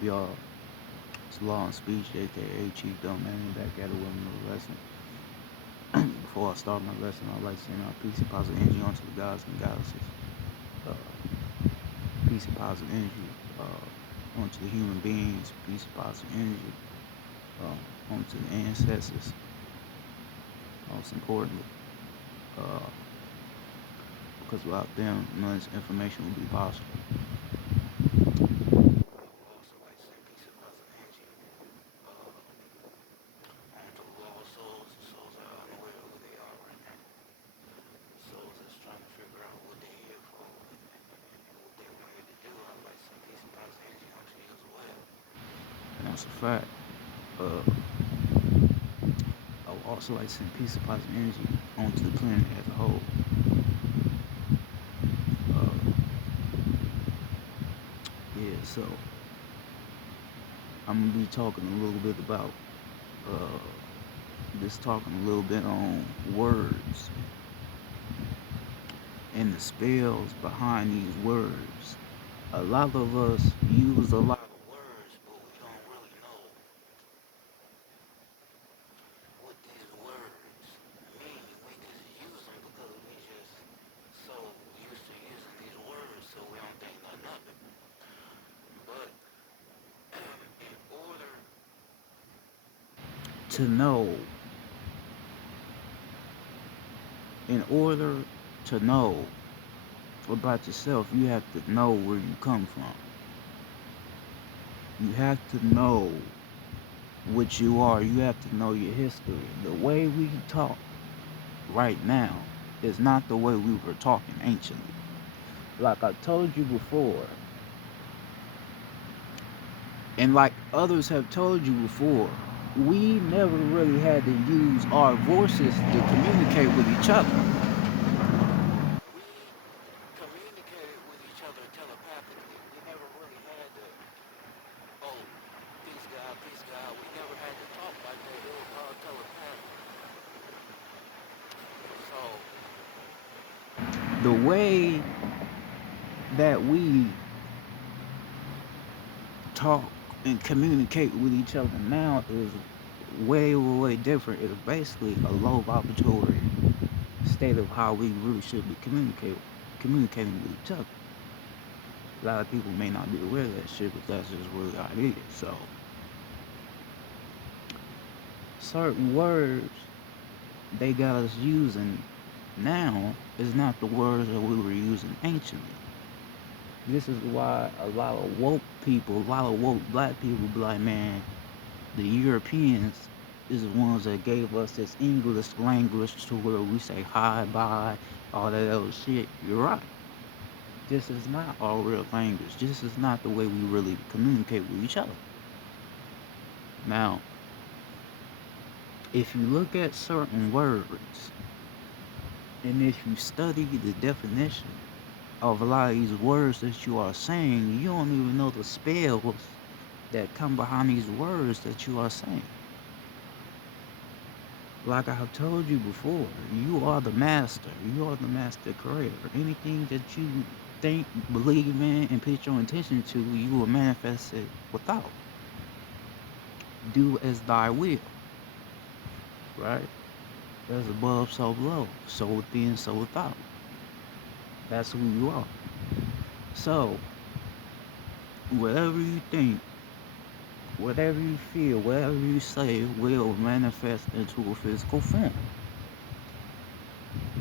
Y'all? It's Law and Speech, aka Chief Domain, back at it with another lesson. Before I start my lesson, I'd like to send out peace and positive energy onto the gods and goddesses. Uh, Peace and positive energy onto the human beings. Peace and positive energy onto the ancestors. Most importantly, uh, because without them, none of this information would be possible. Also, like to send peace and positive energy onto lost souls, the souls that are unaware of who they are right now. Souls that's trying to figure out what they're here for and what they were here to do. I like some peace and positive energy onto you as well. And that's a fact. Uh, I would also like to send peace and positive energy onto the planet as a whole. Uh, yeah, so I'm gonna be talking a little bit about uh, just talking a little bit on words and the spells behind these words. A lot of us use a lot of words, but we don't really know what these words mean. We just use them because we just so used to using these words, so we don't think nothing of it. But in order to know, in order to know about yourself, you have to know where you come from. You have to know what you are. You have to know your history. The way we talk right now is not the way we were talking anciently. Like I told you before, and like others have told you before, we never really had to use our voices to communicate with each other. We communicated with each other telepathically. We never really had to, oh, peace God. We never had to talk like that. It was all telepathic. So the way that we talk and communicate with each other now is way different. It's basically a low vibratory state of how we really should be communicating with each other. A lot of people may not be aware of that shit, but that's just really how it is. So certain words they got us using now is not the words that we were using anciently. This is why a lot of woke people, a lot of woke black people be like, man, the Europeans is the ones that gave us this English language to where we say hi, bye, all that other shit. You're right. This is not our real language. This is not the way we really communicate with each other. Now, if you look at certain words and if you study the definition of a lot of these words that you are saying, you don't even know the spells that come behind these words that you are saying. Like I have told you before, you are the master. You are the master creator. Anything that you think, believe in, and put your intention to, you will manifest it without. Do as thy will, right? As above, so below. So within, so without. That's who you are. So, whatever you think, whatever you feel, whatever you say will manifest into a physical form.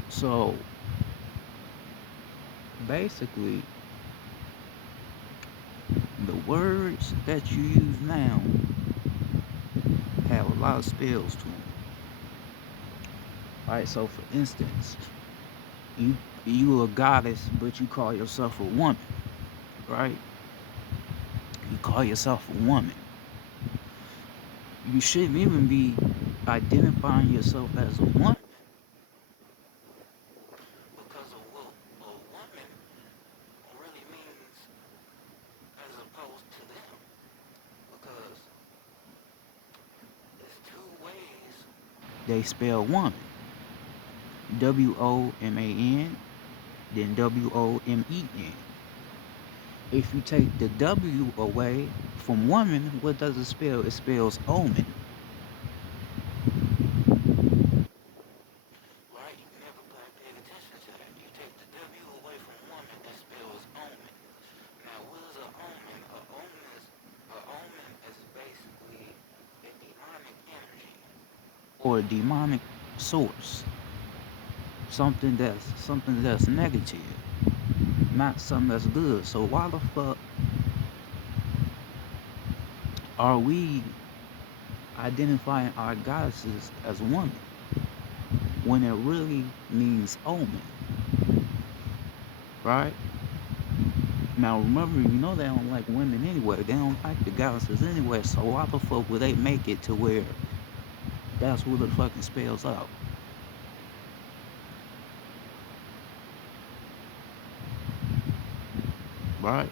So, basically, the words that you use now have a lot of spells to them. Right? So, for instance, you you a goddess, but you call yourself a woman, right? You call yourself a woman. You shouldn't even be identifying yourself as a woman because of what a woman really means as opposed to them. Because there's two ways they spell woman. WOMAN, then WOMEN. If you take the W away from woman, what does it spell? It spells omen. Right? You never paid attention to that. You take the W away from woman, it spells omen. Now, what is an omen? A omen is basically a demonic energy or a demonic source. Something that's negative, not something that's good. So why the fuck are we identifying our goddesses as women when it really means omen, right? Now remember, you know they don't like women anyway. They don't like the goddesses anyway. So why the fuck would they make it to where that's what the fucking spells out, right?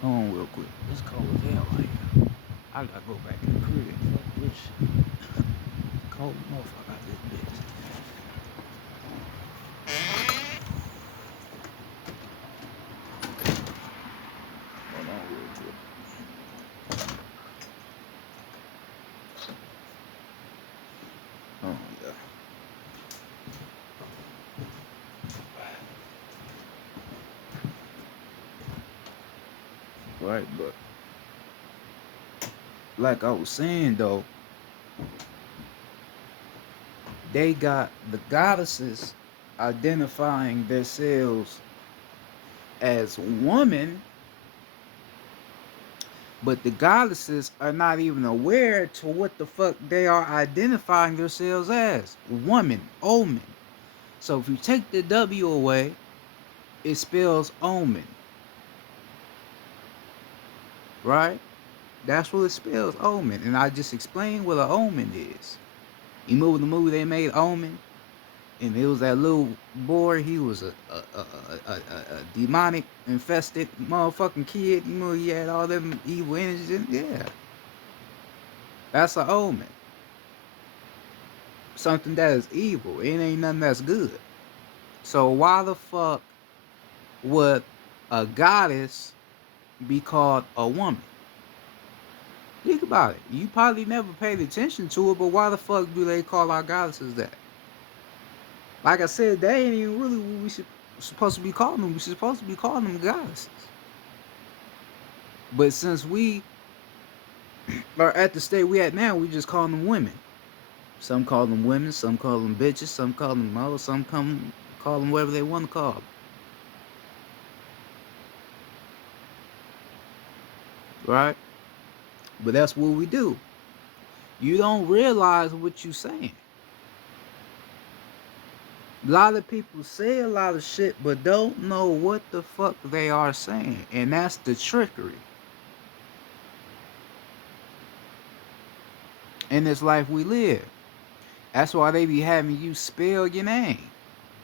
Hold on real quick. It's cold as hell right here. I gotta go back in the crib. Fuck this shit. Cold motherfucker out this bitch. Hold on real quick. Oh yeah. Right, but like I was saying though, they got the goddesses identifying themselves as women, but the goddesses are not even aware to what the fuck they are identifying themselves as. Woman, omen. So if you take the W away, it spells omen, right? That's what it spells, omen. And I just explained what an omen is. You remember the movie they made, Omen? And it was that little boy. He was a demonic infested motherfucking kid. You know, he had all them evil energies. Yeah, that's an omen. Something that is evil. It ain't nothing that's good. So why the fuck would a goddess be called a woman? Think about it. You probably never paid attention to it, but why the fuck do they call our goddesses that? Like I said, they ain't even really what we supposed to be calling them. We're supposed to be calling them goddesses. But since we are at the state we at now, we just call them women. Some call them women, some call them bitches, some call them hoes, some call them whatever they want to call them. Right? But that's what we do. You don't realize what you're saying. A lot of people say a lot of shit, but don't know what the fuck they are saying. And that's the trickery. In this life we live. That's why they be having you spell your name.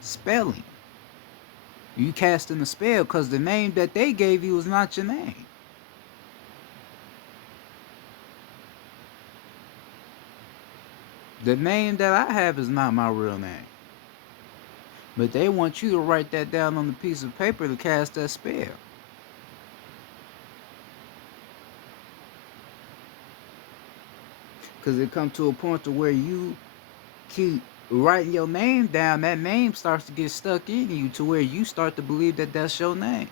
Spelling. You casting a spell because the name that they gave you is not your name. The name that I have is not my real name. But they want you to write that down on a piece of paper to cast that spell. Because it comes to a point to where you keep writing your name down, that name starts to get stuck in you to where you start to believe that that's your name.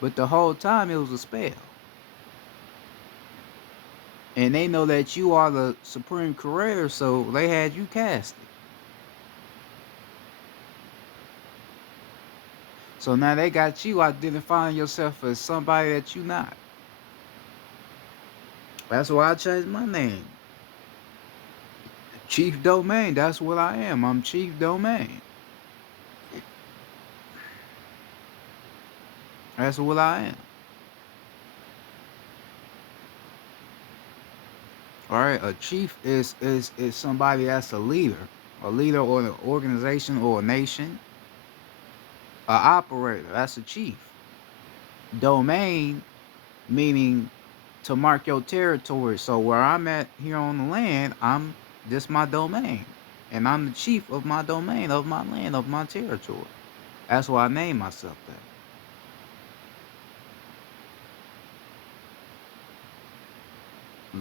But the whole time it was a spell. And they know that you are the supreme creator, so they had you cast it. So now they got you identifying yourself as somebody that you not. That's why I changed my name. Chief Domain, that's what I am. I'm Chief Domain. That's what I am. All right, a chief is somebody that's a leader or an organization or a nation. A operator, that's a chief. Domain meaning to mark your territory. So where I'm at here on the land, I'm this my domain, and I'm the chief of my domain, of my land, of my territory. That's why I named myself that.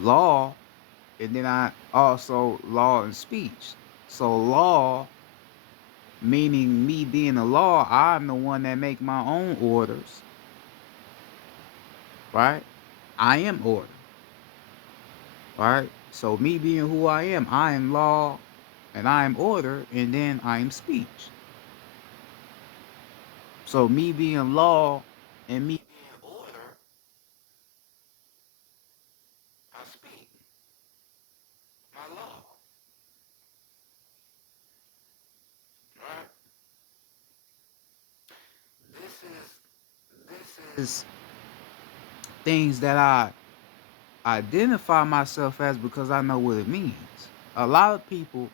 law, and then I also law and speech. So law, meaning me being a law, I'm the one that make my own orders, right? I am order, right? So me being who I am law, and I am order, and then I am speech. So me being law and me being order, I speak my law, right? This is things that I identify myself as because I know what it means. A lot of people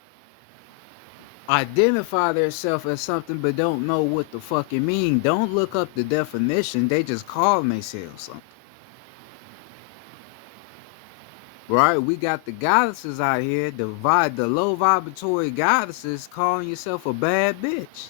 identify themselves as something but don't know what the fuck it mean. Don't look up the definition. They just call themselves something. Right? We got the goddesses out here, the low vibratory goddesses calling yourself a bad bitch.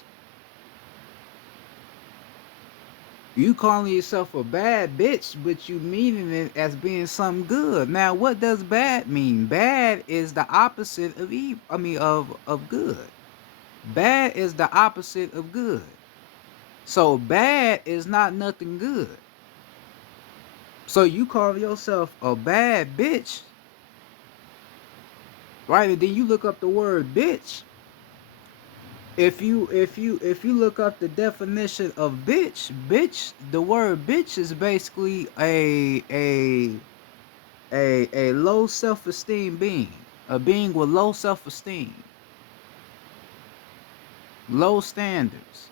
You calling yourself a bad bitch, but you meaning it as being something good. Now, what does bad mean? Bad is the opposite of evil. I mean, of good. Bad is the opposite of good. So bad is not nothing good. So you call yourself a bad bitch, right? And then you look up the word bitch. If you look up the definition of bitch, the word bitch is basically a low self-esteem being, a being with low self-esteem, low standards,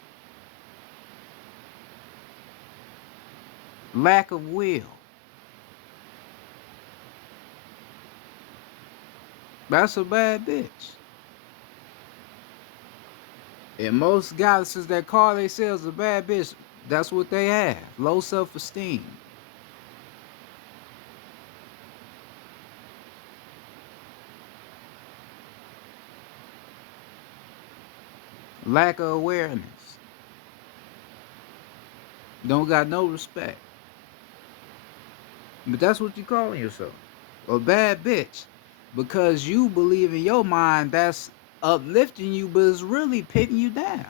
lack of will. That's a bad bitch. And most goddesses that call themselves a bad bitch, that's what they have. Low self-esteem. Lack of awareness. Don't got no respect. But that's what you calling yourself. A bad bitch. Because you believe in your mind that's uplifting you, but it's really pitting you down.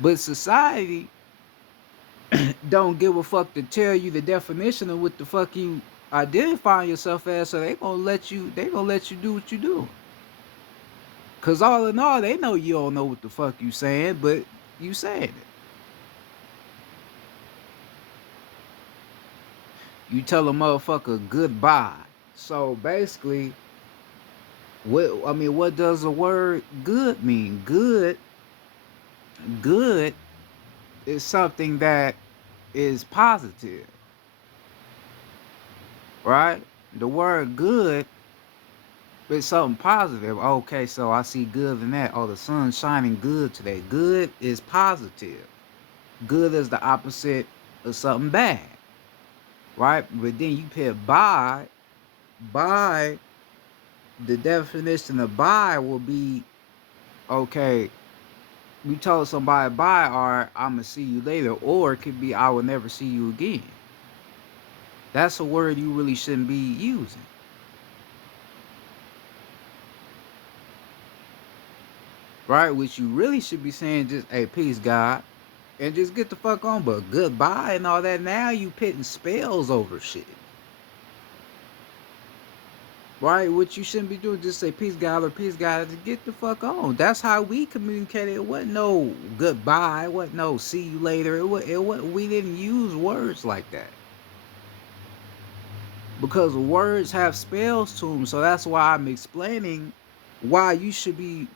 But society don't give a fuck to tell you the definition of what the fuck you identify yourself as, so they gonna let you do what you do. Cause all in all, they know you don't know what the fuck you saying, but you saying it. You tell a motherfucker goodbye. So basically, what does the word good mean? Good is something that is positive, right? The word good is something positive. Okay, so I see good in that. Oh, the sun's shining good today. Good is positive. Good is the opposite of something bad, right? But then you put by, the definition of by will be, okay, you told somebody bye, or I'm gonna see you later, or it could be I will never see you again. That's a word you really shouldn't be using, right? Which you really should be saying just, hey, peace, God, and just get the fuck on. But goodbye and all that, now you pitting spells over shit. Right? What you shouldn't be doing, just say peace, God, or peace, God, to get the fuck on. That's how we communicated. It wasn't no goodbye. It wasn't no see you later. We didn't use words like that. Because words have spells to them. So that's why I'm explaining why you should be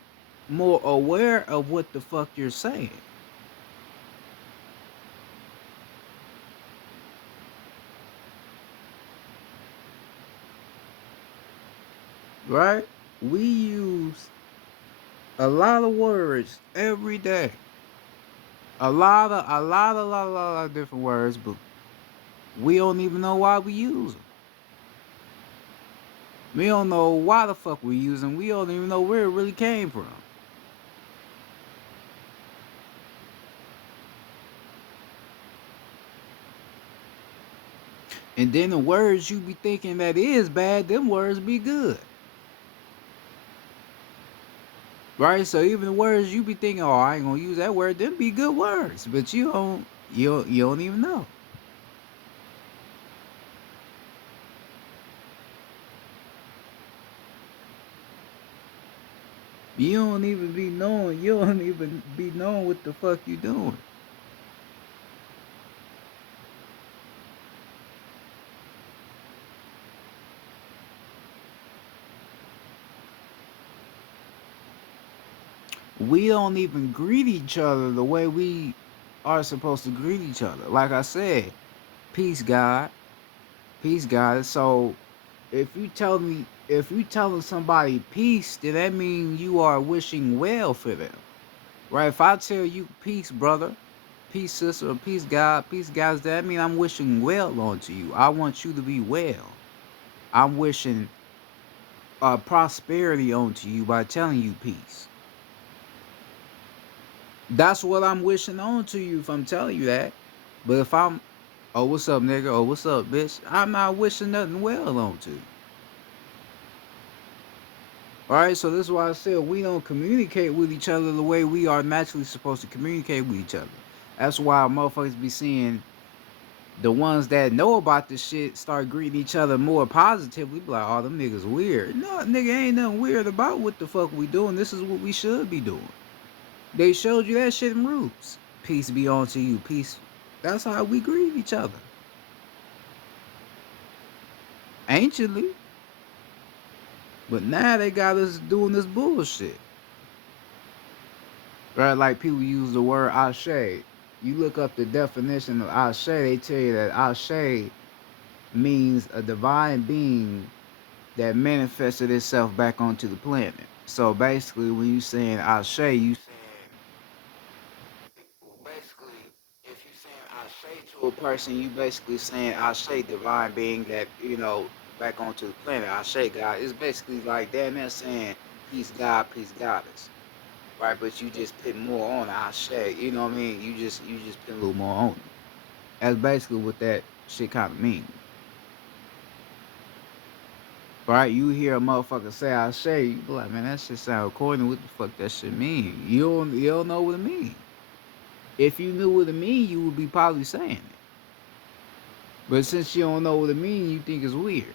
more aware of what the fuck you're saying. Right? We use a lot of words every day. A lot of different words, but we don't even know why we use them. We don't know why the fuck we use them. We don't even know where it really came from. And then the words you be thinking that is bad, them words be good. Right? So even the words you be thinking, oh, I ain't gonna use that word, them be good words. But you don't even know. You don't even be knowing what the fuck you doing. We don't even greet each other the way we are supposed to greet each other. Like I said, peace, God. Peace, God. So if you telling somebody peace, then that means you are wishing well for them. Right? If I tell you peace, brother, peace, sister, or peace, guys, that means I'm wishing well onto you. I want you to be well. I'm wishing prosperity onto you by telling you peace. That's what I'm wishing on to you if I'm telling you that. But if I'm, oh, what's up, nigga? Oh, what's up, bitch? I'm not wishing nothing well on to you. All right, so this is why I said we don't communicate with each other the way we are naturally supposed to communicate with each other. That's why motherfuckers be seeing the ones that know about this shit start greeting each other more positively. Be like, oh, them niggas weird. No, nigga, ain't nothing weird about what the fuck we doing. This is what we should be doing. They showed you that shit in Roots. Peace be on to you. Peace. That's how we greet each other. Anciently. But now they got us doing this bullshit. Right? Like people use the word Ashe. You look up the definition of Ashe, they tell you that Ashe means a divine being that manifested itself back onto the planet. So basically, when you saying Ashe, you saying basically if you saying Ashe to a person, you basically saying Ashe, divine being that back onto the planet. Ashe, God. It's basically like damn near saying peace, God, peace, goddess. Right? But you just put more on Ashe. You know what I mean? You just put a little more on it. That's basically what that shit kind of means. Right? You hear a motherfucker say I say, you be like, man, that shit sound corny. What the fuck that shit mean? You don't know what it mean. If you knew what it mean, you would be probably saying it. But since you don't know what it mean, you think it's weird.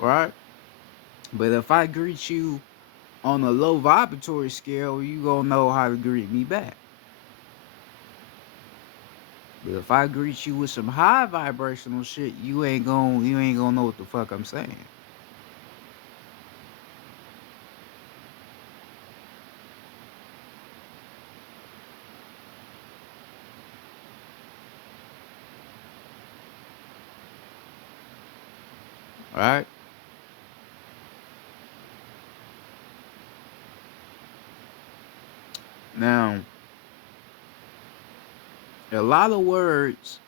Right? But if I greet you on a low vibratory scale, you gonna know how to greet me back. But if I greet you with some high vibrational shit, you ain't gonna know what the fuck I'm saying. Right? Now, a lot of words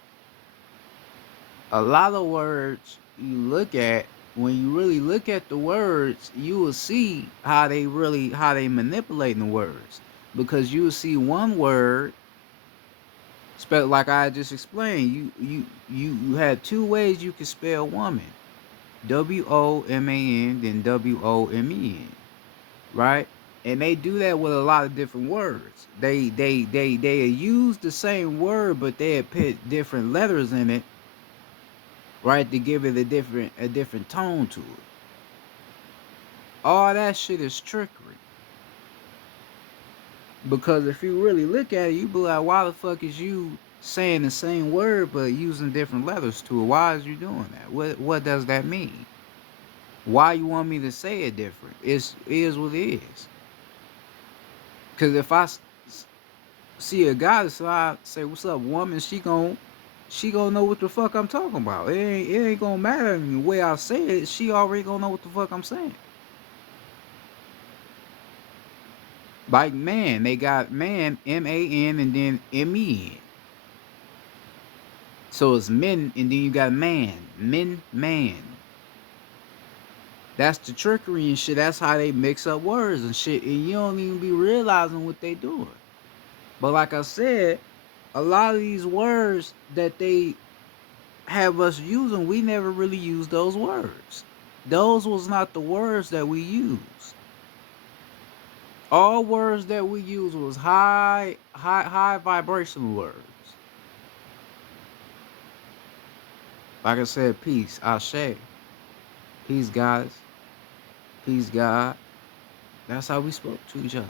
a lot of words you look at, when you really look at the words, you will see how they manipulating the words, because you will see one word spelled like I just explained. You had two ways you can spell woman: WOMAN, then WOMEN, right? And they do that with a lot of different words. They use the same word, but they put different letters in it, right, to give it a different tone to it. All that shit is trickery. Because if you really look at it, you be like, why the fuck is you saying the same word but using different letters to it? Why is you doing that? What does that mean? Why you want me to say it different? It is what it is. Because if see a goddess, so I say, "What's up, woman?" She gonna know what the fuck I'm talking about. It ain't gonna matter the way I say it. She already gonna know what the fuck I'm saying. Like man, they got man, MAN, and then MEN. So it's men, and then you got man, men, man. That's the trickery and shit. That's how they mix up words and shit, and you don't even be realizing what they doing. But like I said, a lot of these words that they have us using, we never really used those words. Those was not the words that we used. All words that we used was high vibrational words. Like I said, peace, Ashe. Peace, guys. Peace, God. That's how we spoke to each other.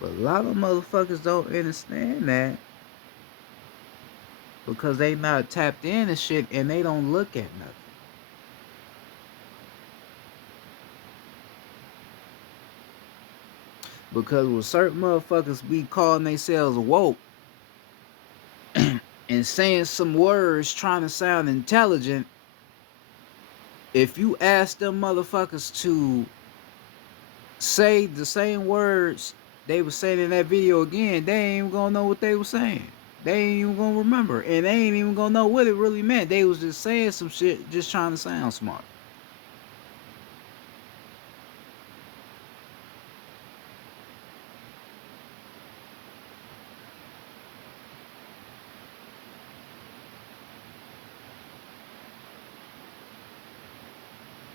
But a lot of motherfuckers don't understand that because they not tapped into shit and they don't look at nothing. Because when certain motherfuckers be calling themselves woke and saying some words trying to sound intelligent, if you ask them motherfuckers to say the same words they were saying in that video again, they ain't even gonna know what they were saying. They ain't even gonna remember, and they ain't even gonna know what it really meant. They was just saying some shit, just trying to sound smart.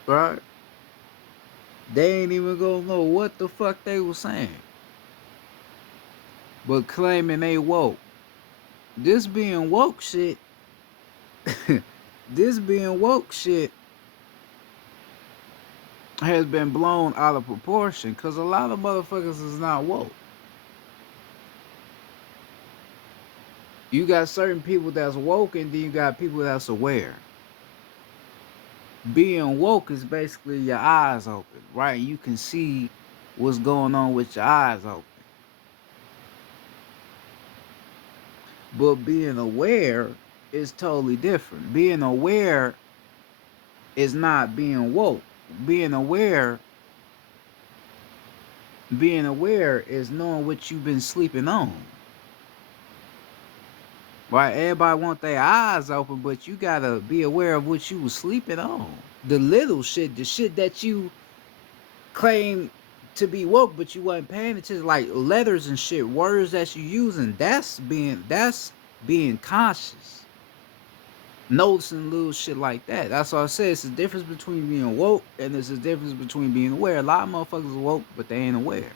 Right? They ain't even gonna know what the fuck they was saying, but claiming they woke. This being woke shit, this being woke shit has been blown out of proportion because a lot of motherfuckers is not woke. You got certain people that's woke and then you got people that's aware. Being woke is basically your eyes open, right? You can see what's going on with your eyes open. But being aware is totally different. Being aware is not being woke. Being aware, being aware is knowing what you've been sleeping on. Right? Everybody want their eyes open, but you gotta be aware of what you was sleeping on. The little shit, the shit that you claim to be woke, but you wasn't paying attention, like letters and shit, words that you using. That's being conscious, noticing little shit like that. That's what I said. It's the difference between being woke and there's a difference between being aware. A lot of motherfuckers are woke, but they ain't aware.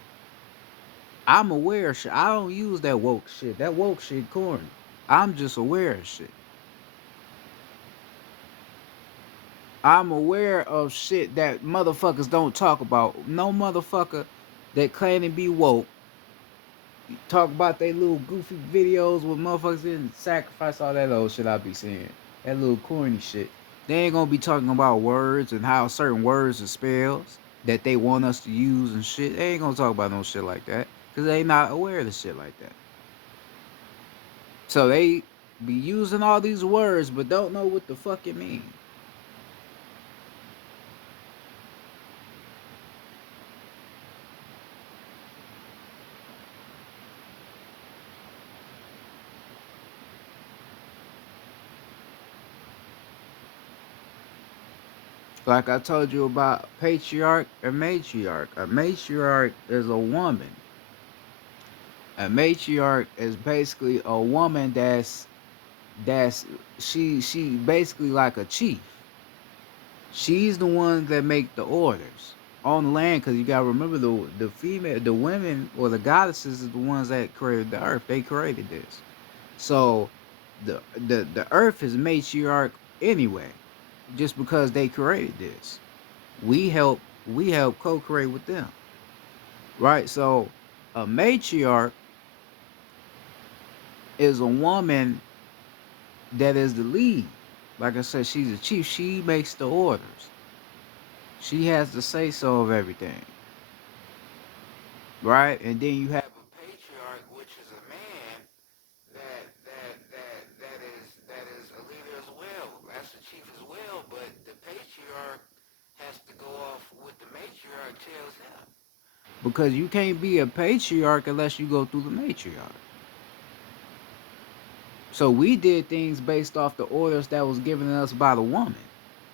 I'm aware of shit. I don't use that woke shit. That woke shit corny. I'm just aware of shit. I'm aware of shit that motherfuckers don't talk about. No motherfucker that claim to be woke talk about they little goofy videos with motherfuckers didn't sacrifice all that old shit I be seeing. That little corny shit. They ain't gonna be talking about words and how certain words are spells that they want us to use and shit. They ain't gonna talk about no shit like that because they not aware of the shit like that. So they be using all these words but don't know what the fuck it means. Like I told you about patriarch and matriarch. A matriarch is a woman. A matriarch is basically a woman that's she basically like a chief. She's the one that make the orders on the land because you gotta remember the female, the women or the goddesses is the ones that created the earth. They created this, so the earth is matriarch anyway, just because they created this. We help co-create with them, right? So a matriarch is a woman that is the lead. Like I said, she's a chief. She makes the orders. She has the say so of everything, right? And then you have a patriarch, which is a man that is a leader as well. That's the chief as well. But the patriarch has to go off what the matriarch tells him, because you can't be a patriarch unless you go through the matriarch. So we did things based off the orders that was given us by the woman.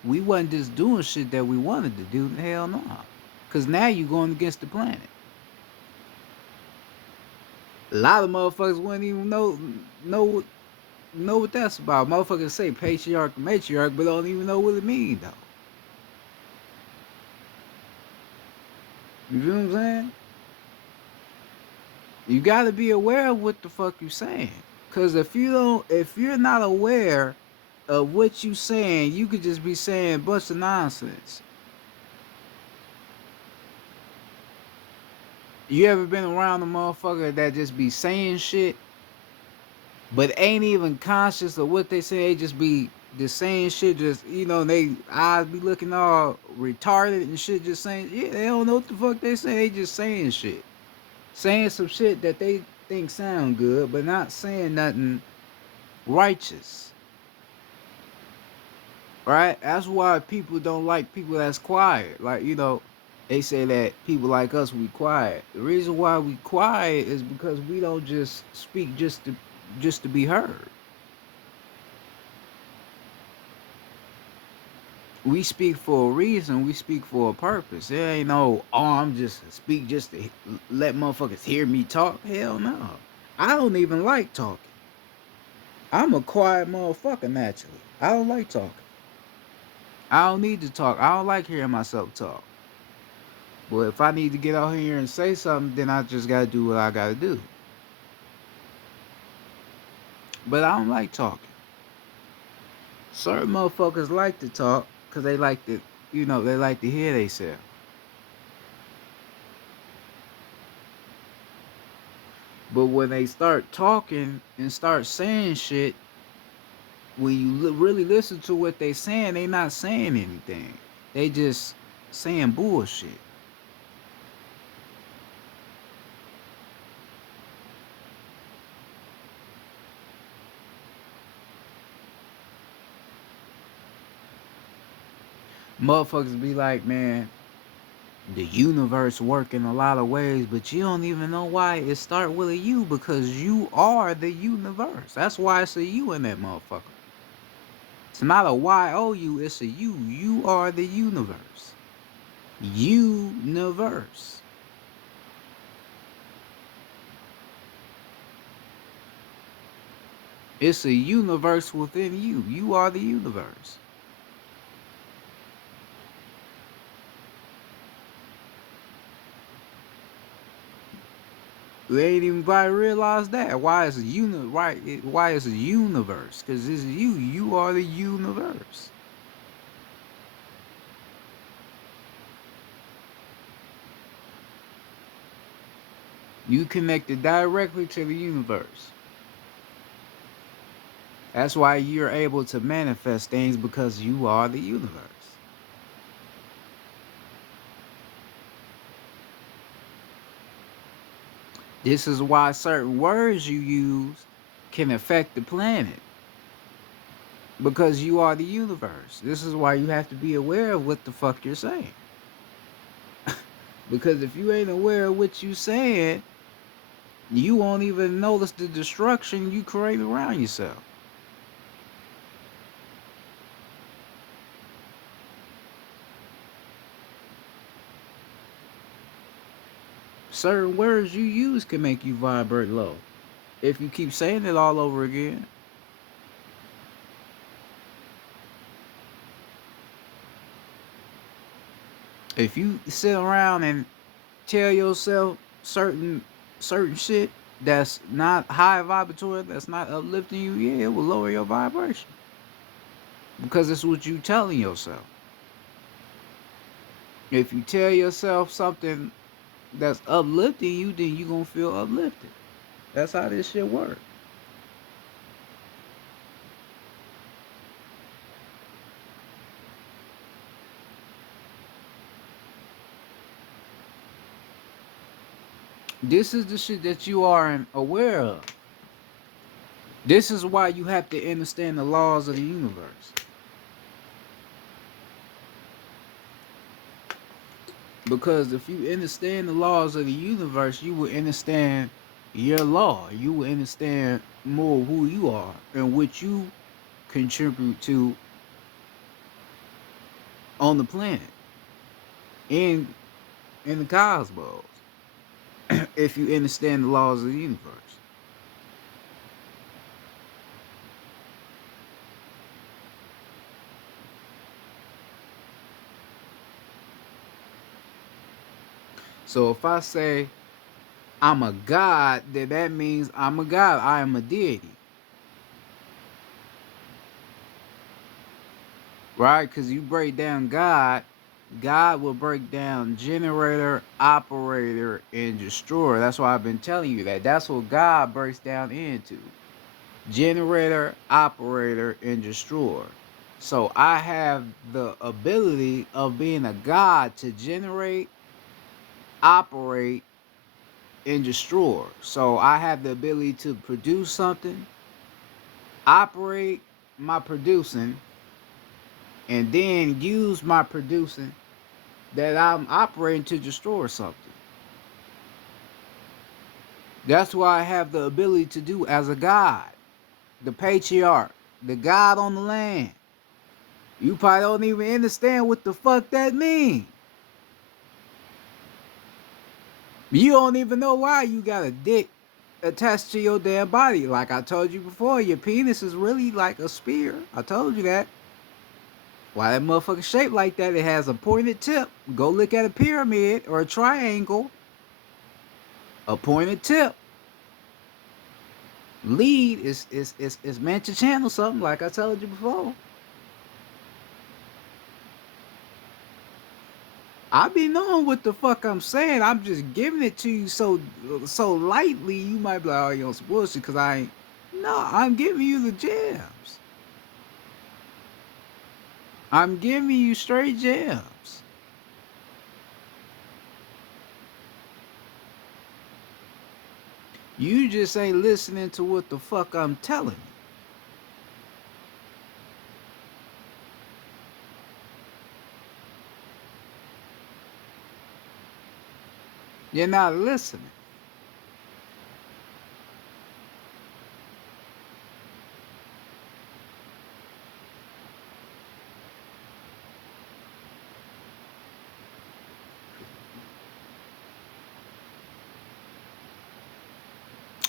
We wasn't just doing shit that we wanted to do. Hell no. Cause now you going against the planet. A lot of motherfuckers wouldn't even know what that's about. Motherfuckers say patriarch, matriarch, but don't even know what it means though. You feel what I'm saying? You gotta be aware of what the fuck you saying. Cause if you're not aware of what you saying, you could just be saying a bunch of nonsense. You ever been around a motherfucker that just be saying shit, but ain't even conscious of what they say? They just be just saying shit, just they eyes be looking all retarded and shit, just saying, yeah, they don't know what the fuck they say. They just saying shit, saying some shit that they think sound good, but not saying nothing righteous. Right? That's why people don't like people that's quiet. Like, they say that people like us, we quiet. The reason why we quiet is because we don't just speak just to be heard. We speak for a reason. We speak for a purpose. There ain't no, I'm just speak just to let motherfuckers hear me talk. Hell no. I don't even like talking. I'm a quiet motherfucker naturally. I don't like talking. I don't need to talk. I don't like hearing myself talk. But if I need to get out here and say something, then I just gotta do what I gotta do. But I don't like talking. Certain motherfuckers like to talk because they like to, they like to hear themselves. But when they start talking and start saying shit, when you really listen to what they saying, they not saying anything. They just saying bullshit. Motherfuckers be like, man, the universe work in a lot of ways, but you don't even know why it start with a U, because you are the universe. That's why it's a U in that motherfucker. It's not a Y-O-U, it's a U. You are the universe. Universe. It's a universe within you. You are the universe. They ain't even probably realize that. Why is why is a universe? Because it's you. You are the universe. You connected directly to the universe. That's why you're able to manifest things, because you are the universe. This is why certain words you use can affect the planet, because you are the universe. This is why you have to be aware of what the fuck you're saying. Because if you ain't aware of what you're saying, you won't even notice the destruction you create around yourself. Certain words you use can make you vibrate low if you keep saying it all over again. If you sit around and tell yourself certain shit that's not high vibratory, that's not uplifting you, yeah, it will lower your vibration, because it's what you telling yourself. If you tell yourself something that's uplifting you, then you gonna feel uplifted. That's how this shit works. This is the shit that you aren't aware of. This is why you have to understand the laws of the universe. Because if you understand the laws of the universe, you will understand your law, you will understand more who you are and what you contribute to on the planet, in the cosmos, if you understand the laws of the universe. So if I say I'm a god, then that means I'm a god. I am a deity. Right? Because you break down God, God will break down generator, operator, and destroyer. That's why I've been telling you that. That's what God breaks down into: generator, operator, and destroyer. So I have the ability of being a God to generate, operate, and destroy. So I have the ability to produce something, operate my producing, and then use my producing that I'm operating to destroy something. That's what I have the ability to do as a God, the patriarch, the God on the land. You probably don't even understand what the fuck that means. You don't even know why you got a dick attached to your damn body. Like I told you before, your penis is really like a spear. I told you that. Why that motherfucker shaped like that? It has a pointed tip. Go look at a pyramid or a triangle. A pointed tip. Lead is meant to channel something, like I told you before. I be knowing what the fuck I'm saying. I'm just giving it to you so lightly. You might be like, oh, you know, some bullshit, because I ain't. No, I'm giving you the gems. I'm giving you straight gems. You just ain't listening to what the fuck I'm telling you. You're not listening.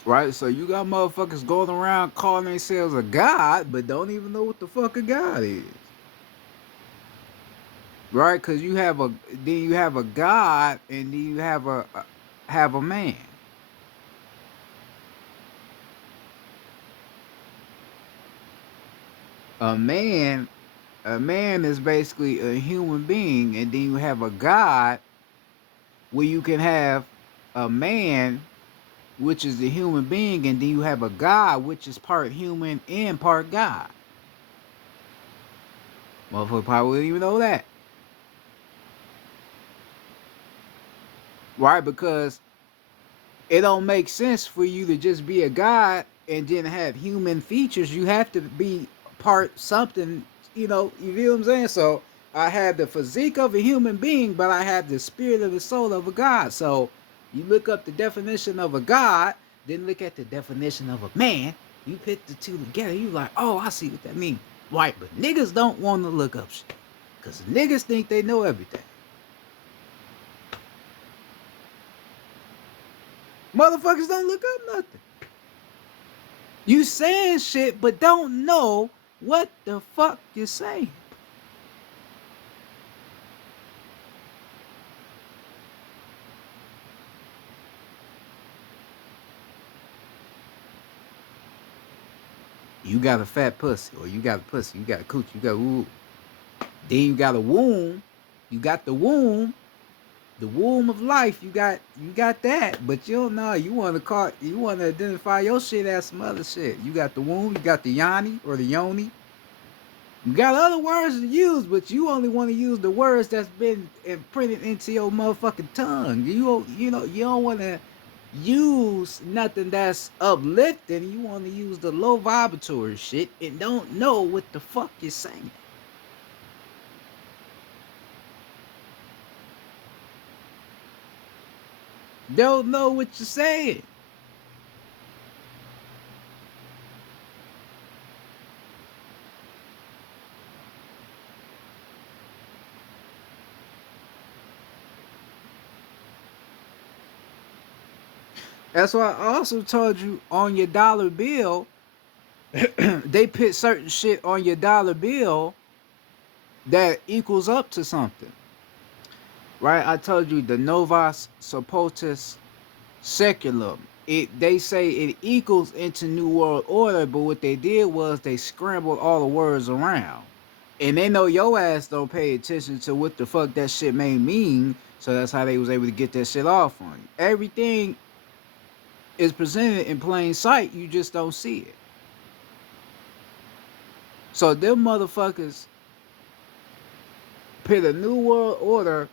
Right? So you got motherfuckers going around calling themselves a god, but don't even know what the fuck a god is. Right? Because you have a god, and then you have a man. A man, a man is basically a human being, and then you have a god where you can have a man, which is a human being, and then you have a god, which is part human and part god. Motherfucker probably wouldn't even know that. Right? Because it don't make sense for you to just be a god and then have human features. You have to be part something, you feel what I'm saying? So I have the physique of a human being, but I have the spirit of the soul of a god. So you look up the definition of a god, then look at the definition of a man. You put the two together, you like, oh, I see what that means. Right, but niggas don't want to look up shit, because niggas think they know everything. Motherfuckers don't look up nothing. You saying shit, but don't know what the fuck you're saying. You got a fat pussy, or you got a pussy, you got a coochie, you got a woo. Then you got a womb. You got the womb of life. You got that, but you don't know. You want to identify your shit as some other shit. You got the womb. You got the yanni or the yoni. You got other words to use, but you only want to use the words that's been imprinted into your motherfucking tongue. You don't want to use nothing that's uplifting. You want to use the low vibratory shit and don't know what the fuck you're saying. Don't know what you're saying. That's why I also told you on your dollar bill, they put certain shit on your dollar bill that equals up to something. Right? I told you the Novus Sapotis Seculum. They say it equals into New World Order, but what they did was they scrambled all the words around. And they know your ass don't pay attention to what the fuck that shit may mean, so that's how they was able to get that shit off on you. Everything is presented in plain sight, you just don't see it. So them motherfuckers put a New World Order,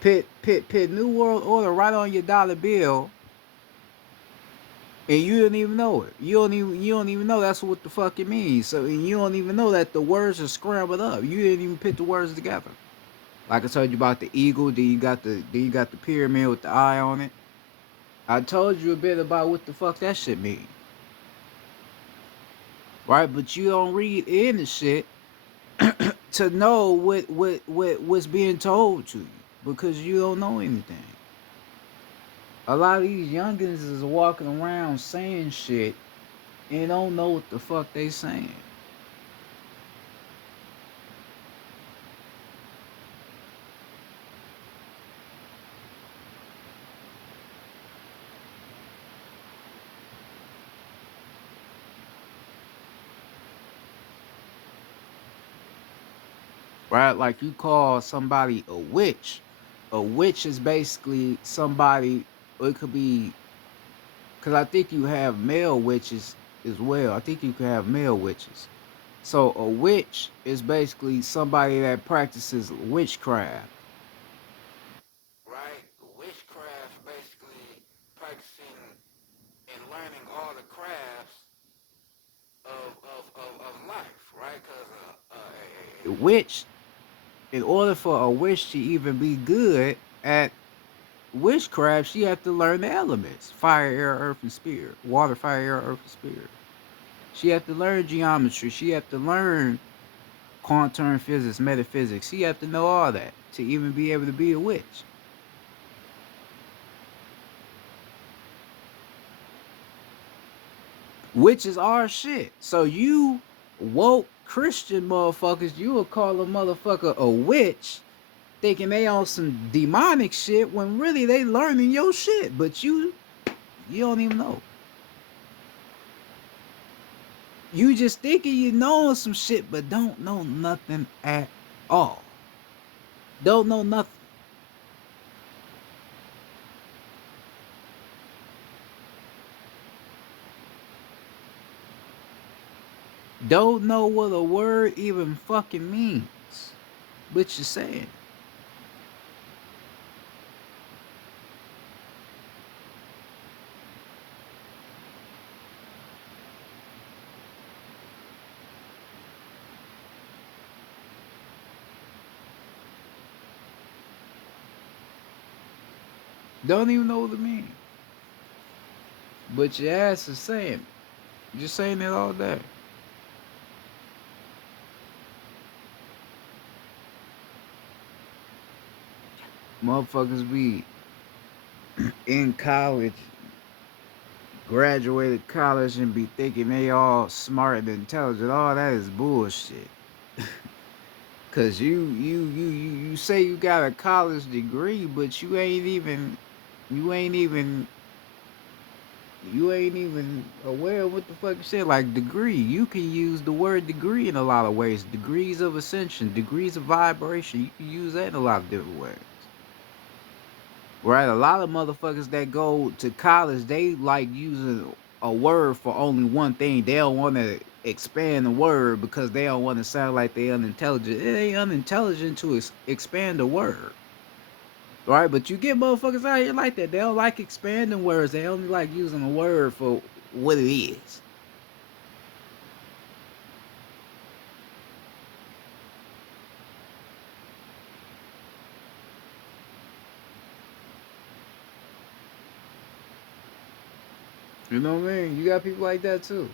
put New World Order right on your dollar bill, and you don't even know it. You don't even know that's what the fuck it means. So and you don't even know that the words are scrambled up. You didn't even put the words together. Like I told you about the eagle, then you got the pyramid with the eye on it. I told you a bit about what the fuck that shit mean. Right? But you don't read in the shit to know what's being told to you. Because you don't know anything. A lot of these youngins is walking around saying shit and don't know what the fuck they saying. Right? Like you call somebody a witch. A witch is basically somebody, or it could be, because I think you have male witches as well. I think you can have male witches. So a witch is basically somebody that practices witchcraft. Right? Witchcraft basically practicing and learning all the crafts of life, right? Because a witch, in order for a witch to even be good at witchcraft, she have to learn the elements: fire, air, earth, and spirit. Water, fire, air, earth, and spirit. She have to learn geometry. She have to learn quantum physics, metaphysics. She have to know all that to even be able to be a witch. Witches are shit. So you woke Christian motherfuckers, you will call a motherfucker a witch, thinking they on some demonic shit when really they learning your shit. But you don't even know. You just thinking you know some shit, but don't know nothing at all. Don't know nothing. Don't know what a word even fucking means. But you're saying. Don't even know what it means. But your ass is saying it. You're saying it all day. Motherfuckers be in college, graduated college, and be thinking they all smart and intelligent. All that is bullshit. Cause you say you got a college degree, but you ain't even you ain't even aware of what the fuck you said. Like degree, you can use the word degree in a lot of ways. Degrees of ascension, degrees of vibration. You can use that in a lot of different ways. Right? A lot of motherfuckers that go to college, they like using a word for only one thing. They don't want to expand the word because they don't want to sound like they unintelligent. It ain't unintelligent to expand a word. Right? But you get motherfuckers out here like that. They don't like expanding words. They only like using a word for what it is. You know what I mean? You got people like that too.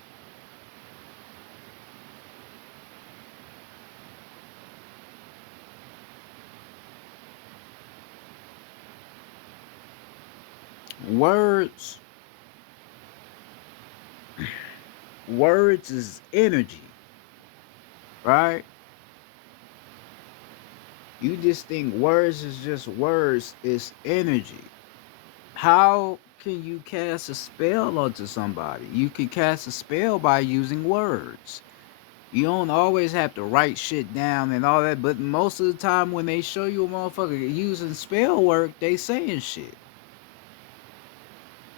Words, words is energy, right? You just think words is just words, it's energy. How can you cast a spell onto somebody? You can cast a spell by using words. You don't always have to write shit down and all that, but most of the time when they show you a motherfucker using spell work, they saying shit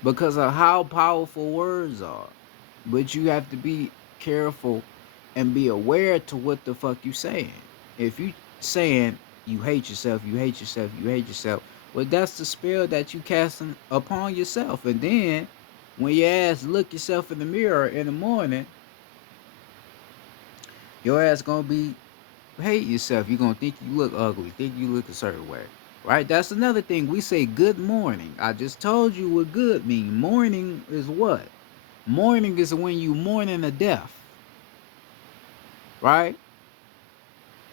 because of how powerful words are. But you have to be careful and be aware to what the fuck you saying. If you saying you hate yourself, you hate yourself, you hate yourself, well, that's the spell that you casting upon yourself. And then when your ass look yourself in the mirror in the morning, your ass gonna be hate yourself. You're gonna think you look ugly, think you look a certain way. Right? That's another thing. We say good morning. I just told you what good mean. Morning is what? Mourning is when you mourning a death. Right?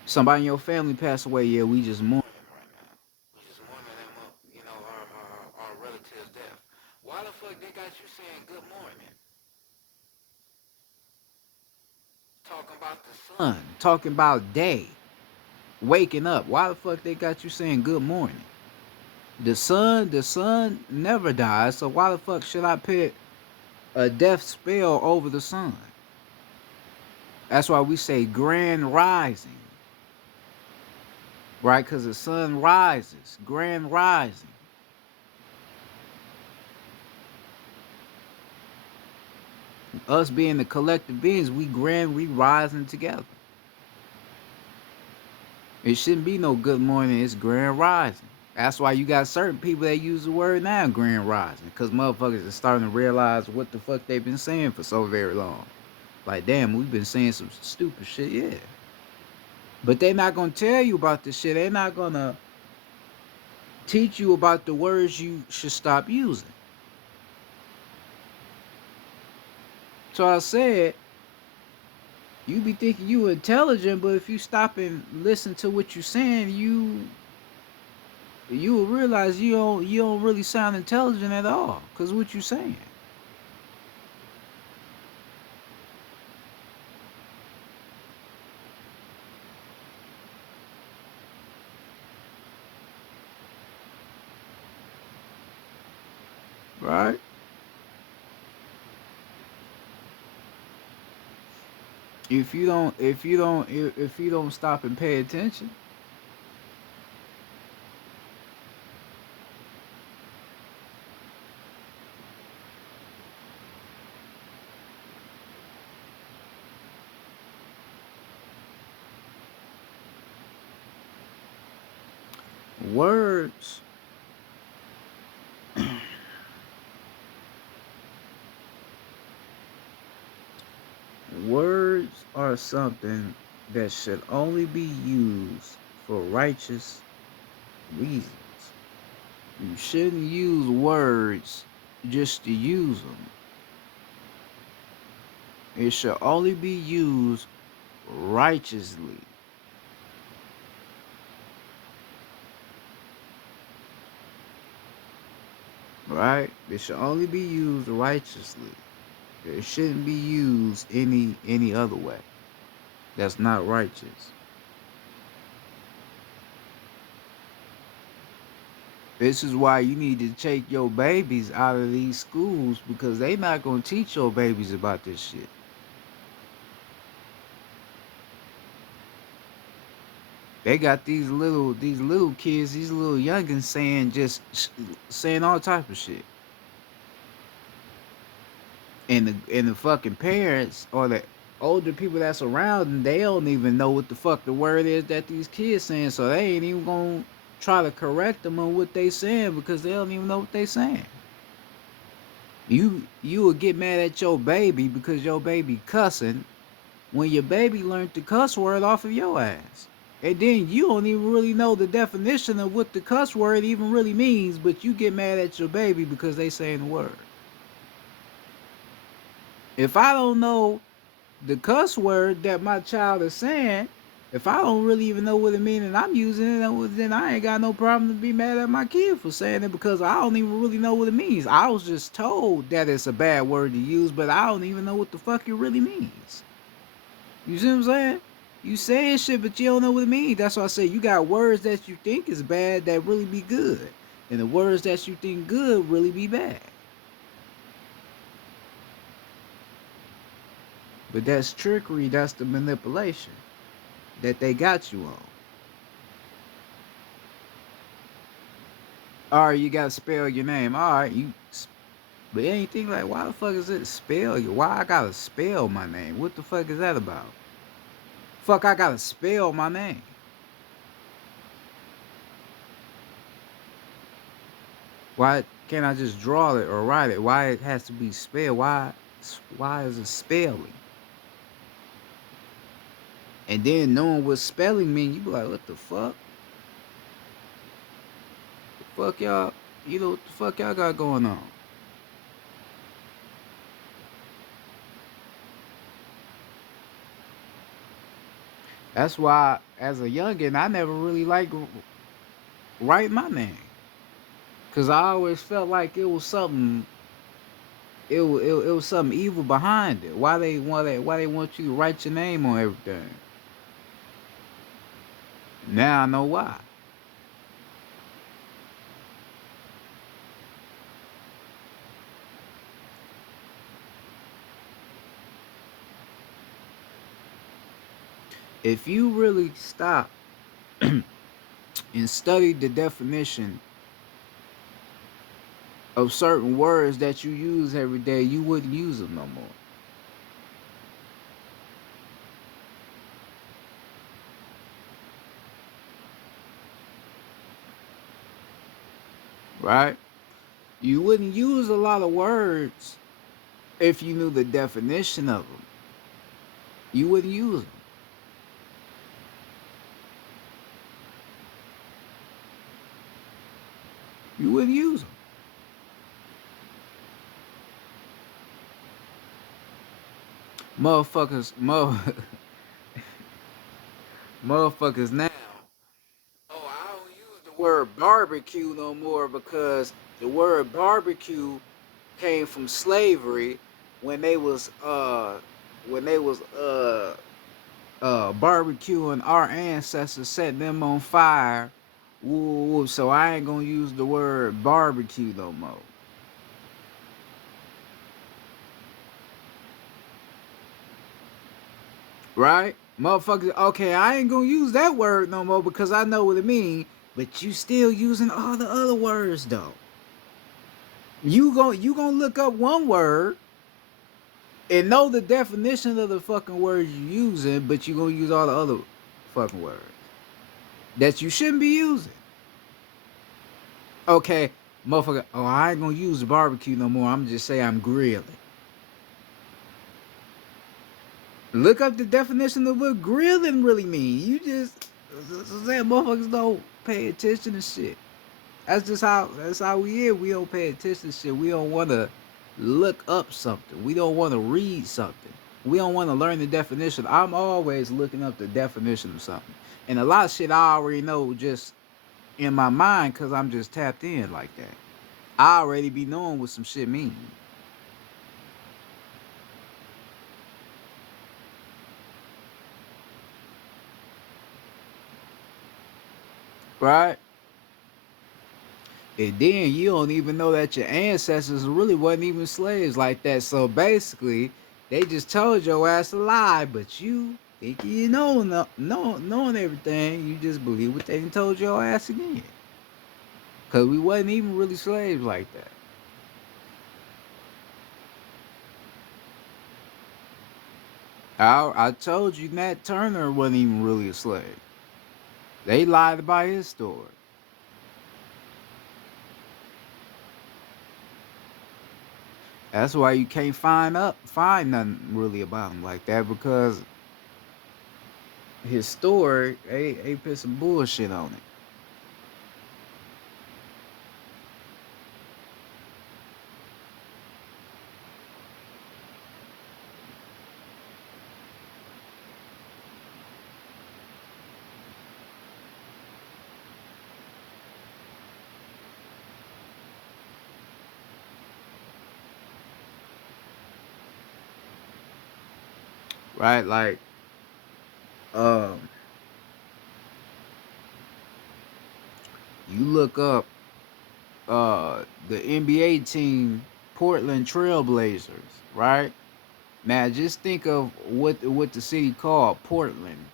Somebody in your family passed away, yeah, we just mourning right now. We just mourning them up, our relative's death. Why the fuck they got you saying good morning? Talking about the sun, talking about day, waking up. Why the fuck they got you saying good morning? The sun never dies, so why the fuck should I put a death spell over the sun? That's why we say grand rising. Right? Because the sun rises, grand rising. Us being the collective beings, we rising together. It shouldn't be no good morning, it's grand rising. That's why you got certain people that use the word now, grand rising, because motherfuckers are starting to realize what the fuck they've been saying for so very long. Like, damn, we've been saying some stupid shit, yeah. But they're not gonna tell you about this shit. They're not gonna teach you about the words you should stop using. So I said, you be thinking you intelligent, but if you stop and listen to what you're saying, you will realize you don't really sound intelligent at all, cause what you saying. Right? If you don't stop and pay attention, words words are something that should only be used for righteous reasons. You shouldn't use words just to use them. It should only be used righteously. Right? It should only be used righteously. It shouldn't be used any other way. That's not righteous. This is why you need to take your babies out of these schools, because they not gonna teach your babies about this shit. They got these little kids, these little youngins saying all type of shit. And the fucking parents or the older people that's around them, they don't even know what the fuck the word is that these kids saying, so they ain't even gonna try to correct them on what they saying, because they don't even know what they saying. You will get mad at your baby because your baby cussing when your baby learned the cuss word off of your ass. And then you don't even really know the definition of what the cuss word even really means, but you get mad at your baby because they saying the word. If I don't know the cuss word that my child is saying, If I don't really even know what it means and I'm using it, then I ain't got no problem to be mad at my kid for saying it because I don't even really know what it means. I was just told that it's a bad word to use, but I don't even know what the fuck it really means. You see what I'm saying? You saying shit, but you don't know what it means. That's why I say you got words that you think is bad that really be good. And the words that you think good really be bad. But that's trickery, that's the manipulation that they got you on. Alright, you gotta spell your name. Alright, but anything like, why the fuck is it spell you? Why I gotta spell my name? What the fuck is that about? Fuck, I gotta spell my name. Why can't I just draw it or write it? Why it has to be spelled? Why is it spelling? And then knowing what spelling mean, you be like, what the fuck? The fuck y'all? You know what the fuck y'all got going on? That's why, as a youngin, I never really liked write my name, cause I always felt like it was something. It was something evil behind it. Why they want you to write your name on everything? Now I know why. If you really stop and study the definition of certain words that you use every day, you wouldn't use them no more. Right? You wouldn't use a lot of words if you knew the definition of them. You wouldn't use them. You wouldn't use them. Motherfuckers, motherfuckers now. Oh, I don't use the word barbecue no more because the word barbecue came from slavery when they was barbecuing our ancestors, setting them on fire. Woo, so I ain't gonna use the word barbecue no more. Right? Motherfuckers, okay, I ain't gonna use that word no more because I know what it means, but you still using all the other words though. You gonna look up one word and know the definition of the fucking words you using, but you gonna use all the other fucking words that you shouldn't be using. Okay, motherfucker, oh, I ain't gonna use barbecue no more. I'm gonna just say I'm grilling. Look up the definition of what grilling really mean. You just saying motherfuckers don't pay attention to shit. That's how we is. We don't pay attention to shit. We don't wanna look up something. We don't wanna read something. We don't wanna learn the definition. I'm always looking up the definition of something. And a lot of shit I already know just in my mind because I'm just tapped in like that. I already be knowing what some shit mean. Right? And then you don't even know that your ancestors really wasn't even slaves like that. So basically, they just told your ass a lie, but you think you knowing everything, you just believe what they done told your ass again. Cause we wasn't even really slaves like that. I told you Nat Turner wasn't even really a slave. They lied about his story. That's why you can't find nothing really about him like that because his story, they put some bullshit on it. right? Like, um, you look up the NBA team, Portland Trailblazers, right? Now just think of what the city called Portland,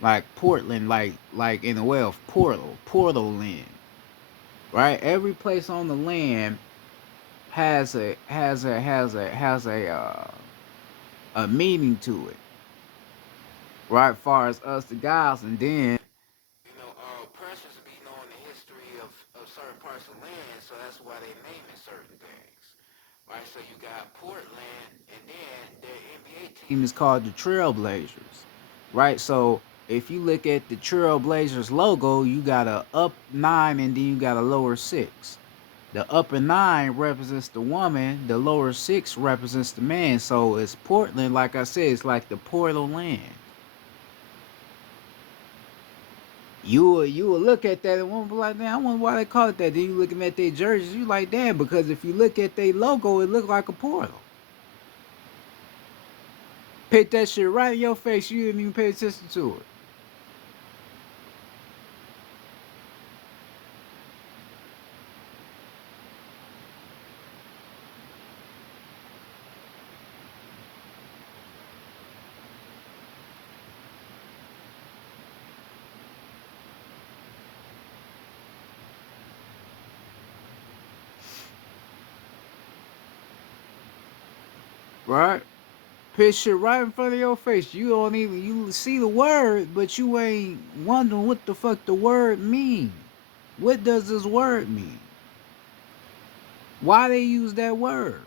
like Portland, like in the way of Portal land, right? Every place on the land has a meaning to it, right? Far as us the guys, and then persons be knowing the history of certain parts of land, so that's why they naming certain things, right? So you got Portland, and then the NBA team is called the Trailblazers, right? So if you look at the Trailblazers logo, you got a up nine and then you got a lower six. The upper nine represents the woman, the lower six represents the man. So it's Portland, like I said, it's like the portal land. You will look at that and won't be like, damn, I wonder why they call it that. Then you looking at their jerseys, you like, damn, because if you look at their logo, it look like a portal. Put that shit right in your face, you didn't even pay attention to it. Right? Put shit right in front of your face. You don't even you see the word, but you ain't wondering what the fuck the word mean. What does this word mean? Why they use that word?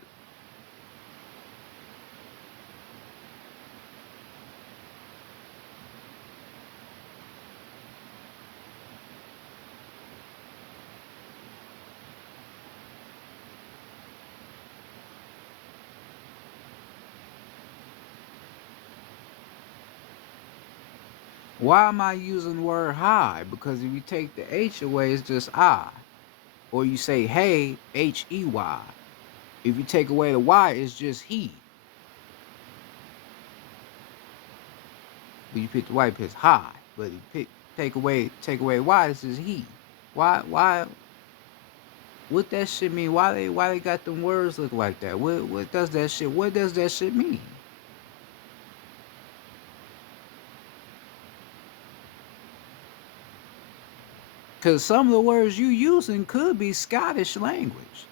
Why am I using the word high? Because if you take the H away, it's just I. Or you say hey, Hey. If you take away the Y, it's just he. But you pick the Y, it's high. But you take away the Y, it's just he. Why what that shit mean? Why they got them words look like that? What does that shit mean? Cause some of the words you using could be Scottish language.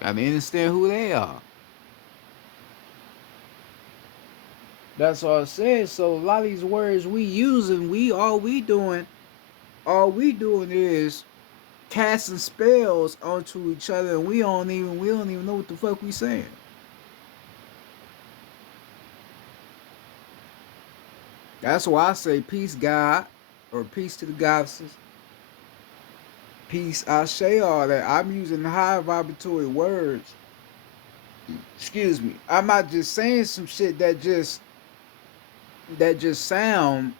I mean, understand who they are. That's all I said. So a lot of these words we using, all we doing is casting spells onto each other, and we don't even know what the fuck we saying. That's why I say peace, God, or peace to the goddesses. Peace, I say all that. I'm using high vibratory words. Excuse me. I'm not just saying some shit that just sound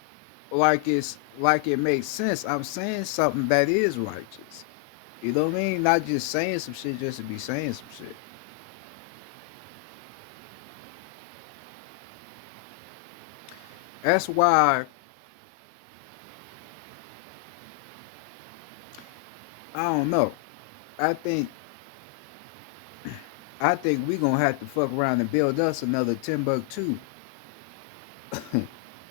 like it makes sense. I'm saying something that is righteous. You know what I mean? Not just saying some shit just to be saying some shit. That's why I don't know. I think I think we gonna have to fuck around and build us another Timbuktu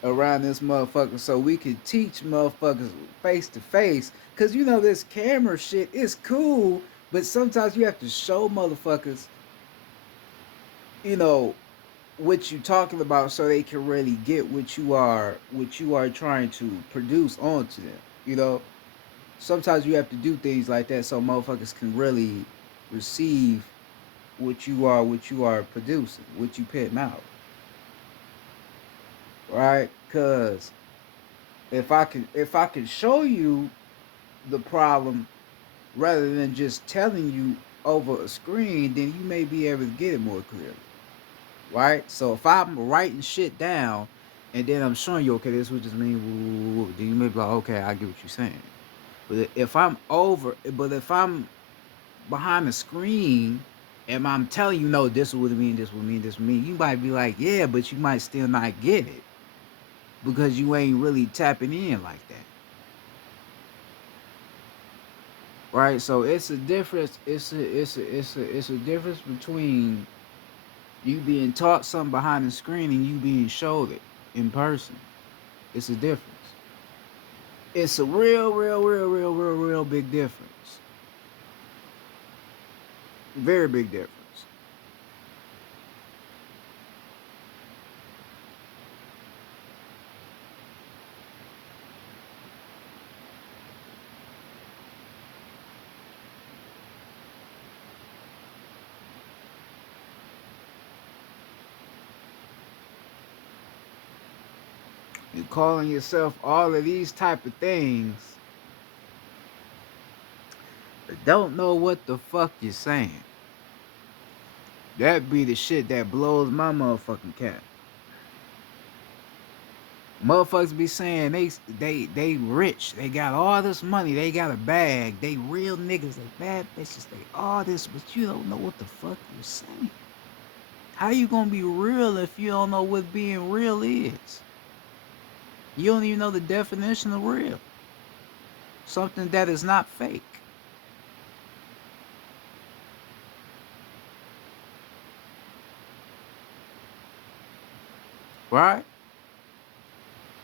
around this motherfucker so we can teach motherfuckers face to face. Cause you know this camera shit is cool, but sometimes you have to show motherfuckers, you know, what you talking about so they can really get what you are trying to produce onto them. You know, sometimes you have to do things like that so motherfuckers can really receive what you are producing, what you putting out, right? Cause if I can show you the problem rather than just telling you over a screen, then you may be able to get it more clearly, right? So if I'm writing shit down and then I'm showing you, okay, this would just mean woo, woo, woo. Then you may be like, okay, I get what you're saying. But if I'm behind the screen and I'm telling you, no, this would mean, this would mean, this would mean, you might be like, yeah, but you might still not get it because you ain't really tapping in like that. Right? So it's a difference. It's a difference between you being taught something behind the screen and you being showed it in person. It's a difference. It's a real big difference. Very big difference. You're calling yourself all of these type of things, but don't know what the fuck you're saying. That be the shit that blows my motherfucking cap. Motherfuckers be saying they rich, they got all this money, they got a bag, they real niggas, they bad bitches, they all this, but you don't know what the fuck you're saying. How you gonna be real if you don't know what being real is? You don't even know the definition of real. Something that is not fake. Right?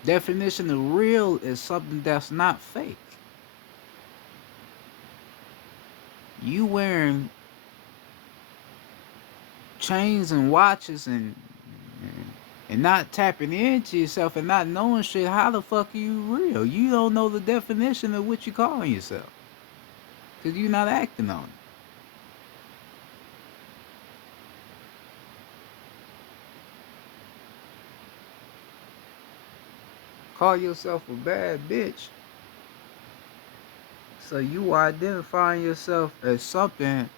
Definition of real is something that's not fake. You wearing chains and watches and not tapping into yourself and not knowing shit, how the fuck are you real? You don't know the definition of what you calling yourself. Cause you're not acting on it. Call yourself a bad bitch. So you are identifying yourself as something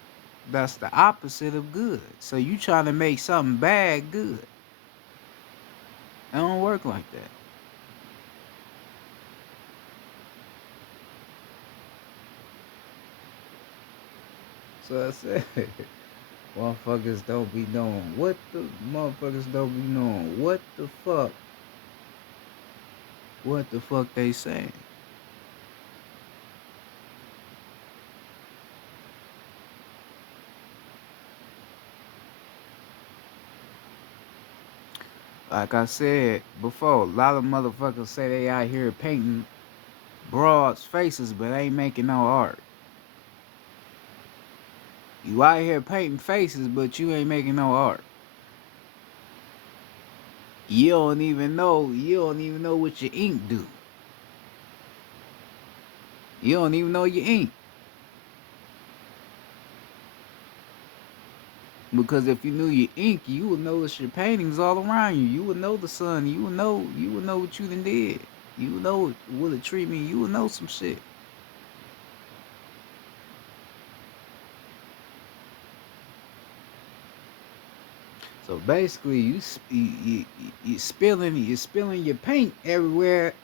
that's the opposite of good. So you trying to make something bad good. It don't work like that. So I said, motherfuckers don't be knowing what the motherfuckers don't be knowing what the fuck they saying. Like I said before, a lot of motherfuckers say they out here painting broads' faces, but ain't making no art. You out here painting faces, but you ain't making no art. You don't even know what your ink do. You don't even know your ink. Because if you knew your ink, you would notice your paintings all around you. You would know the sun. You would know what you done did. You would know what a tree mean. You would know some shit. So basically, you spilling your paint everywhere,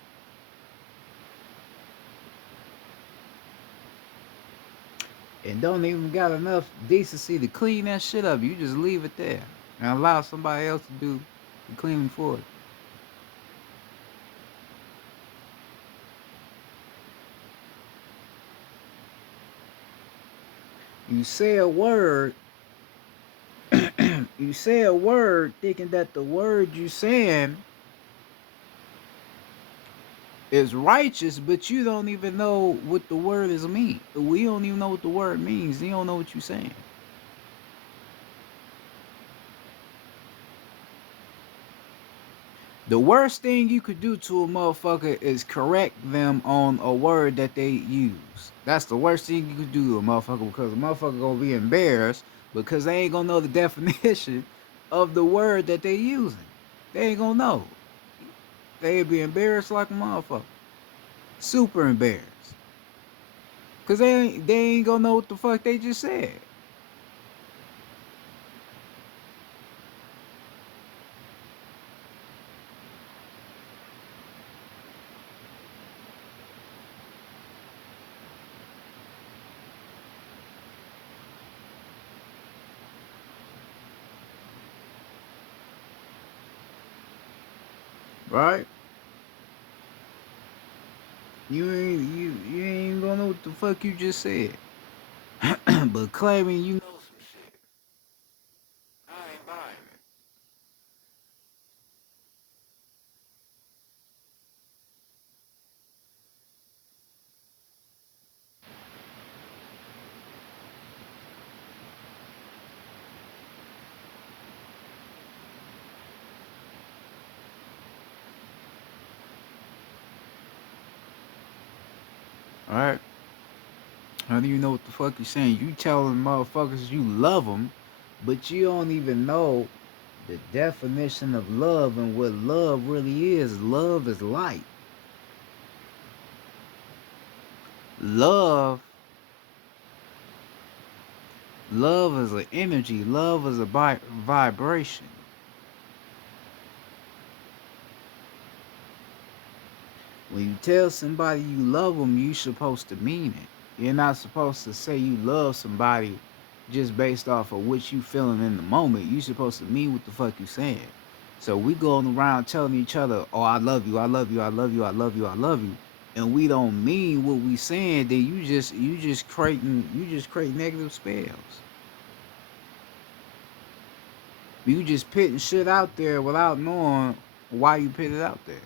and don't even got enough decency to clean that shit up. You just leave it there and allow somebody else to do the cleaning for it. You say a word, you say a word thinking that the word you saying is righteous, but you don't even know what the word is mean. We don't even know what the word means. You don't know what you're saying. The worst thing you could do to a motherfucker is correct them on a word that they use. That's the worst thing you could do to a motherfucker because a motherfucker gonna be embarrassed because they ain't gonna know the definition of the word that they using. They ain't gonna know. They'd be embarrassed like a motherfucker. Super embarrassed. Cause they ain't gonna know what the fuck they just said. right? You ain't gonna know what the fuck you just said. But claiming you know some shit, I ain't buying it. Alright? How do you know what the fuck you saying? You telling motherfuckers you love them, but you don't even know the definition of love and what love really is. Love is light. Love, love is an energy. Love is a vibration. When you tell somebody you love them, you supposed to mean it. You're not supposed to say you love somebody just based off of what you feeling in the moment. You supposed to mean what the fuck you saying. So we going around telling each other, "Oh, I love you, I love you, I love you, I love you, I love you," and we don't mean what we saying. Then you just create negative spells. You just putting shit out there without knowing why you put it out there.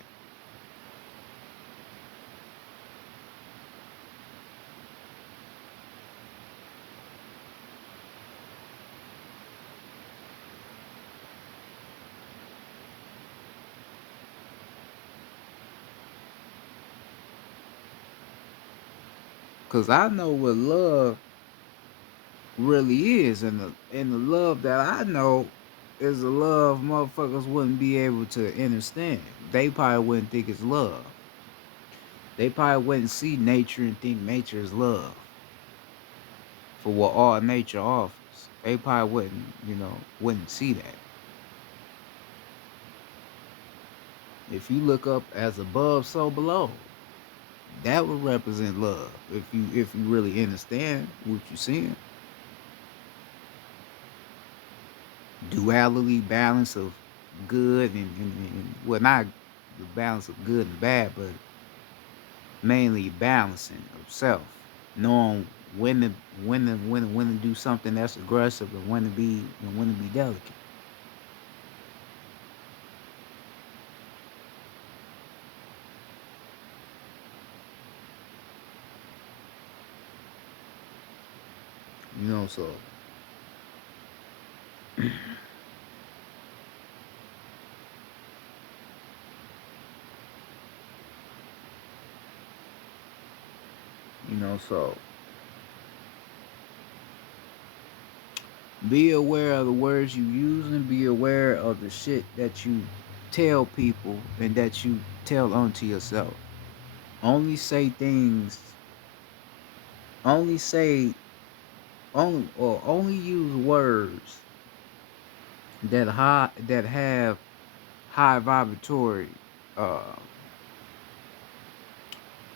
Cause I know what love really is, and the love that I know is a love motherfuckers wouldn't be able to understand. They probably wouldn't think it's love. They probably wouldn't see nature and think nature is love for what all nature offers. They probably wouldn't see that. If you look up as above, so below, that would represent love. If you really understand what you're seeing, duality, balance of good and well, not the balance of good and bad, but mainly balancing of self, knowing when to do something that's aggressive and when to be delicate. So so be aware of the words you use and be aware of the shit that you tell people and that you tell unto yourself. Only say things. Only say only use words that have high vibratory uh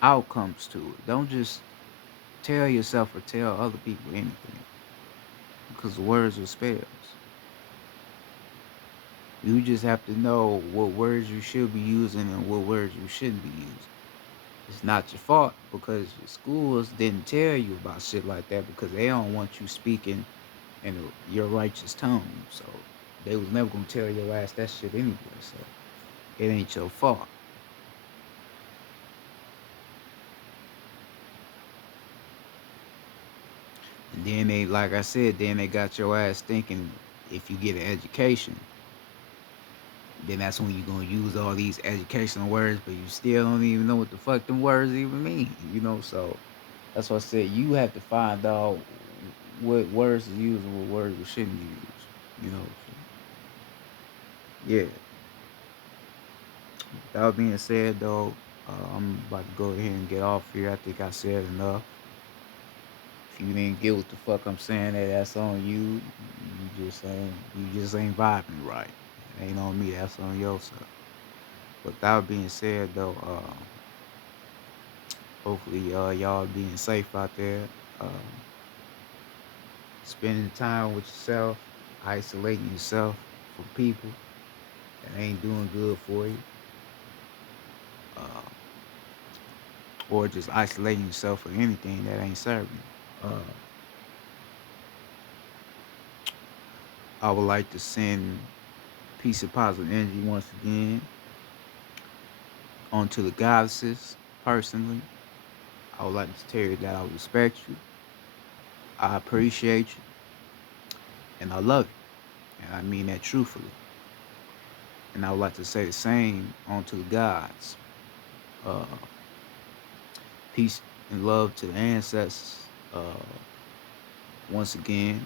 outcomes to it. Don't just tell yourself or tell other people anything because words are spells. You just have to know what words you should be using and what words you shouldn't be using. It's not your fault because your schools didn't tell you about shit like that because they don't want you speaking in your righteous tone. So they was never gonna tell your ass that shit anyway. So it ain't your fault. And then they, like I said, then they got your ass thinking if you get an education, then that's when you're gonna use all these educational words, but you still don't even know what the fuck them words even mean. So that's why I said you have to find out what words to use and what words you shouldn't use. Yeah. That being said, though, I'm about to go ahead and get off here. I think I said enough. If you didn't get what the fuck I'm saying, that's on you. You just ain't vibing right. It ain't on me. That's on yourself. But that being said, though, hopefully y'all being safe out there, spending time with yourself, isolating yourself from people that ain't doing good for you. uh, or just isolating yourself for anything that ain't serving you. I would like to send peace and positive energy once again onto the goddesses personally. I would like to tell you that I respect you, I appreciate you, and I love you. And I mean that truthfully. And I would like to say the same onto the gods. Uh, peace and love to the ancestors. Once again,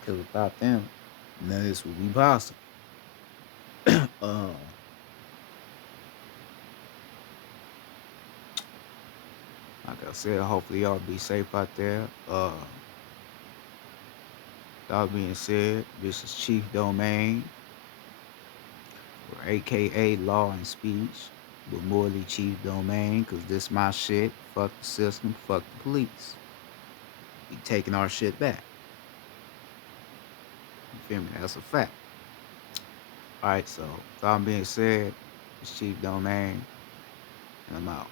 because without them, none of this would be possible. uh, like I said, hopefully y'all be safe out there. That being said, this is Chief Domain, or AKA Law and Speech, but morely Chief Domain, because this my shit. Fuck the system, fuck the police. We taking our shit back. You feel me? That's a fact. Alright, so with that being said, it's Chief Domain, and I'm out.